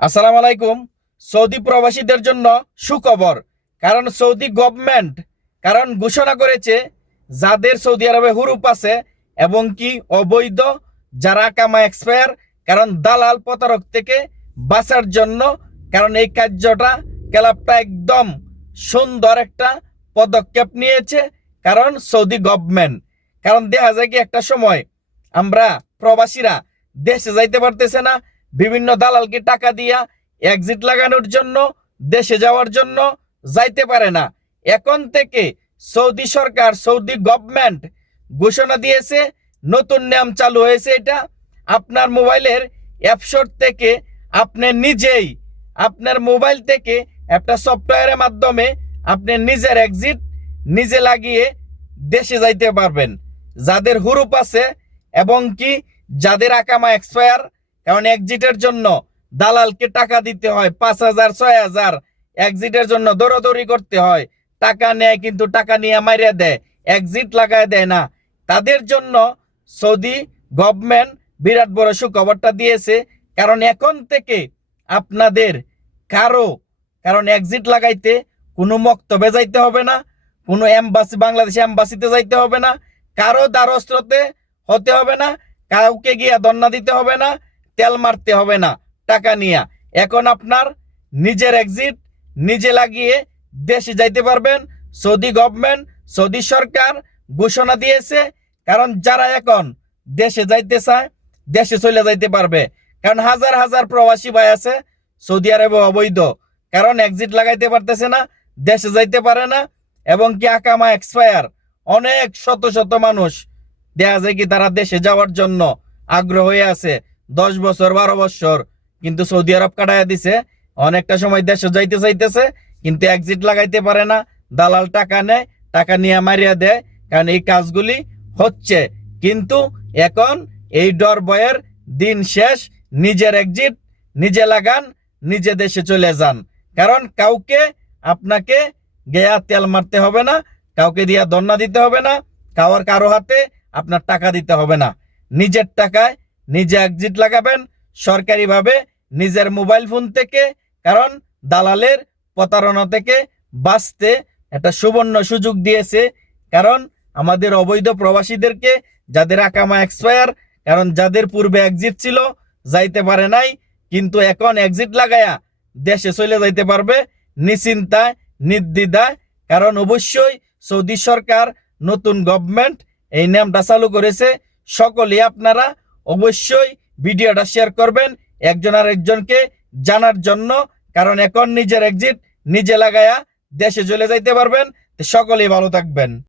আসসালামু আলাইকুম। সৌদি প্রবাসীদের জন্য সুখবর। কারণ সৌদি গভর্নমেন্ট কারণ ঘোষণা করেছে যাদের সৌদি আরবে হুরুপ আছে এবং কি অবৈধ যারা কামা এক্সপায়ার কারণ দালাল প্রতারক থেকে বাঁচার জন্য, কারণ এই কার্যটা ক্লাবটা একদম সুন্দর একটা পদক্ষেপ নিয়েছে কারণ সৌদি গভর্নমেন্ট। কারণ দেখা যায় কি একটা সময় আমরা প্রবাসীরা দেশে যাইতে পারতেছে না বিভিন্ন দালালকে টাকা দিয়া এক্সিট লাগানোর জন্য, দেশে যাওয়ার জন্য যাইতে পারে না। এখন থেকে সৌদি সরকার, সৌদি গভর্নমেন্ট ঘোষণা দিয়েছে, নতুন নিয়ম চালু হয়েছে এটা। আপনার মোবাইলের অ্যাপসোর থেকে আপনি নিজেই, আপনার মোবাইল থেকে একটা সফটওয়্যারের মাধ্যমে আপনি নিজের এক্সিট নিজে লাগিয়ে দেশে যাইতে পারবেন। যাদের হুরুপ আছে এবং কি, যাদের আকামা এক্সপায়ার কারণ এক্সিটের জন্য দালালকে টাকা দিতে হয় পাঁচ হাজার, ছয় হাজার। এক্সিটের জন্য দৌড়াদৌড়ি করতে হয়। টাকা নেয় কিন্তু টাকা নিয়ে মারিয়ে দেয়। এক্সিট লাগায় দেয় না। তাদের জন্য সৌদি গভর্নমেন্ট বিরাট বড় সুখবরটা দিয়েছে। কারণ এখন থেকে আপনাদের কারও, কারণ এক্সিট লাগাইতে কোনো মক্তবে যাইতে হবে না, কোনো এম্বাসি, বাংলাদেশে এম্বাসিতে যাইতে হবে না, কারও দ্বারস্ত্রতে হতে হবে না, কাউকে গিয়া দন্না দিতে হবে না তেল মারতে হবে না, টাকা নিয়ে। এখন আপনার নিজের এক্সিট নিজে লাগিয়ে দেশে যাইতে পারবেন। সৌদি গভর্নমেন্ট সৌদি সরকার ঘোষণা দিয়েছে, কারণ যারা এখন দেশে যাইতে চায়, দেশে চলে যাইতে পারবে। কারণ হাজার হাজার প্রবাসী ভাই আছে সৌদি আরবে অবৈধ। কারণ এক্সিট লাগাইতে পারতেছে না, দেশে যাইতে পারে না, এবং কি আকামা এক্সপায়ার অনেক শত শত মানুষ দেখা যায় কি তারা দেশে যাওয়ার জন্য আগ্রহ হয়ে আছে। দশ বছর, বারো বছর। কিন্তু সৌদি আরব কাটাইয়া দিছে। অনেকটা সময় দেশে যাইতে চাইতেছে, কিন্তু এক্সিট লাগাইতে পারে না। দালাল টাকা নেয়, টাকা নিয়ে মারিয়া দেয়, কারণ এই কাজগুলি হচ্ছে। কিন্তু এখন এই ডর বয়ের দিন শেষ, নিজের এক্সিট নিজে লাগান, নিজে দেশে চলে যান। কারণ কাউকে আপনাকে গেয়া তেল মারতে হবে না, কাউকে দিয়া দন্না দিতে হবে না কাউর কারও হাতে আপনার টাকা দিতে হবে না। নিজের টাকায় নিজে এক্সিট লাগাবেন সরকারিভাবে নিজের মোবাইল ফোন থেকে, কারণ দালালের প্রতারণা থেকে বাঁচতে একটা সুবর্ণ সুযোগ দিয়েছে। কারণ আমাদের অবৈধ প্রবাসীদেরকে যাদের আকামা এক্সপায়ার কারণ যাদের পূর্বে এক্সিট ছিল, যাইতে পারে নাই, কিন্তু এখন এক্সিট লাগায়া দেশে চলে যাইতে পারবে নিশ্চিন্তায়, নির্দ্বিধায়। কারণ অবশ্যই সৌদি সরকার নতুন গভর্নমেন্ট এই নামটা চালু করেছে। সকলে আপনারা অবশ্যই ভিডিওটা শেয়ার করবেন একজন আর একজনকে জানার জন্য, কারণ এখন নিজের এক্সিট নিজে লাগায়া দেশে চলে যাইতে পারবেন। সকলেই ভালো থাকবেন।